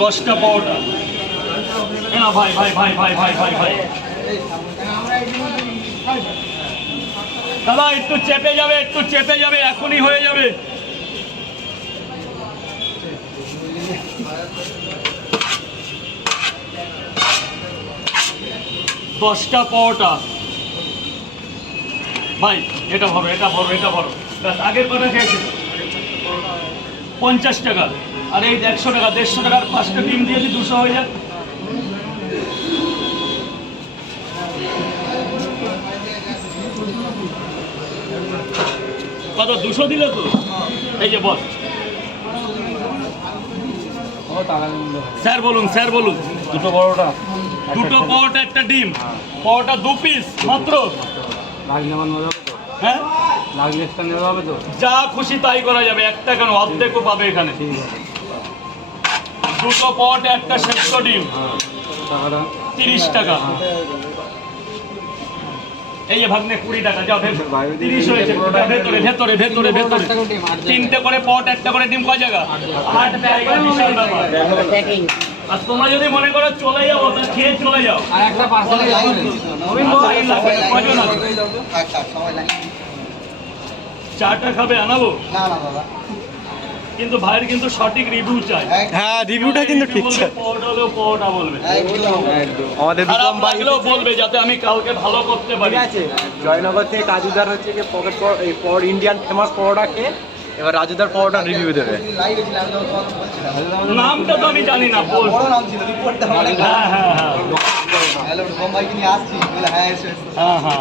10টা পাওয়াটা। না ভাই ভাই ভাই ভাই ভাই ভাই ভাই দাদা একটু চেপে যাবে, একটু চেপে যাবে, এখনই হয়ে যাবে। দশটা পাওয়াটা ভাই, এটা ভরো, এটা ভরো, এটা ভরো। ব্যাস, আগের কটা খেয়েছে 50 টাকা, আর এই 100 টাকা, 150 টাকার 5টা ডিম দিয়েছি, 200 হয়ে যাক। কত 200 দিলে তো? এই যে বল স্যার, বলুন স্যার বলুন। দুটো বড়টা, দুটো পাওয়াটা, একটা ডিম। পাওয়াটা 2 পিস মাত্র। হ্যাঁ, যা খুশি তাই করা যাবে, একটা কেন, অর্ধেকও পাবে এখানে। দুটো পাওয়াটা, একটা সেদ্ধ ডিম, 30 টাকা। এই যে ভাগ্নে 20 টাকা, যাও 30 হয়েছে। ভেতরে ভেতরে ভেতরে ভেতরে 3টে করে পট, একটা করে ডিম, কয় জায়গা? 8 জায়গা, বিশাল ব্যাপার। আর তোমরা যদি মনে করো চলে যাবো, তা খেয়ে চলে যাও। আর একটা পার্সেল চাটা খাবে, আনাবো? কিন্তু ভাইয়ের কিন্তু সঠিক রিভিউ চাই। হ্যাঁ, রিভিউটা কিন্তু ঠিক আছে। পরোটা বলবে, আমাদের খারাপ লাগলেও বলবে, যাতে আমি কালকে ভালো করতে পারি। জয়নগর থেকে কাজুদার হচ্ছে যে পকেট পর ইন্ডিয়ান ফেমাস পরোটা খেয়ে এবার রাজুদার পরোটা রিভিউ দেবে। নামটা তো আমি জানি না। হ্যাঁ হ্যাঁ হ্যাঁ হ্যাঁ হ্যাঁ।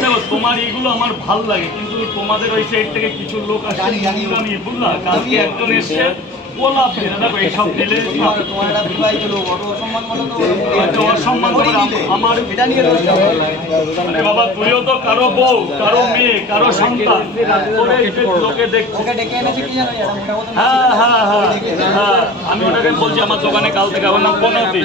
দেখো, তোমার এইগুলো আমার ভাল লাগে, কিন্তু তোমাদের ওই সাইড থেকে কিছু লোক আছে, আমি বুঝলা, কালকে একজন এসে গোলাপ দিলে, দেখো এইসব দিলে অসম্মান করে আমার। আরে বাবা, তুইও তো কারো বউ, কারো মেয়ে, কারো সন্তান, লোকে দেখছে। হ্যাঁ হ্যাঁ হ্যাঁ হ্যাঁ, আমি ওটাকে বলছি আমার দোকানে কাল থেকে আমার নাম প্রণতি,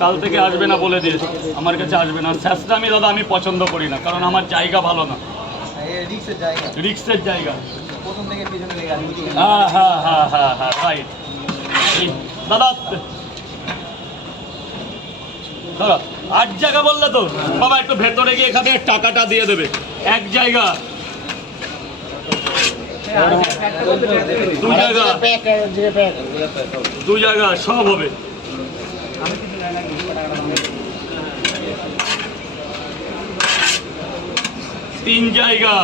কাল থেকে আসবে না বলে দিয়েছে, আমার কাছে আসবে না। স্যাসটা আমি দাদা আমি পছন্দ করি না, কারণ আমার জায়গা ভালো না, রিক্সের জায়গা। হ্যাঁ হ্যাঁ হ্যাঁ হ্যাঁ হ্যাঁ রাইট। দাদা দাদা 8 জায়গা বললে তো বাবা, একটু ভেতরে গিয়ে এখানে টাকাটা দিয়ে দেবে। 1 জায়গা, 2 জায়গা, 2 জায়গা, সব হবে। 3 জায়গা,